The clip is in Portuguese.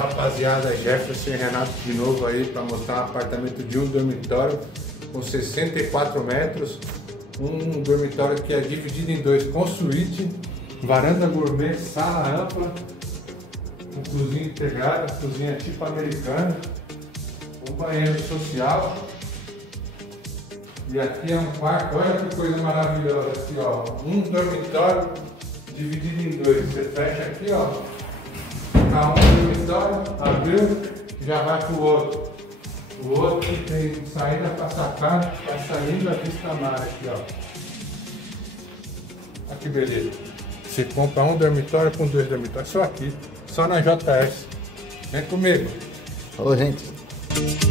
rapaziada, Jefferson e Renato de novo aí para mostrar um apartamento de um dormitório com 64 metros, um dormitório que é dividido em dois com suíte, varanda gourmet, sala ampla, com cozinha integrada, cozinha tipo americana, um banheiro social. E aqui é um quarto, olha que coisa maravilhosa aqui, ó, um dormitório dividido em dois, você fecha aqui, ó, fica um dormitório, abriu, já vai pro outro. O outro tem saída para sacada, tá saindo a vista mar aqui, ó. Olha que beleza. Você compra um dormitório com dois dormitórios, só aqui, só na JS. Vem comigo. Falou, gente.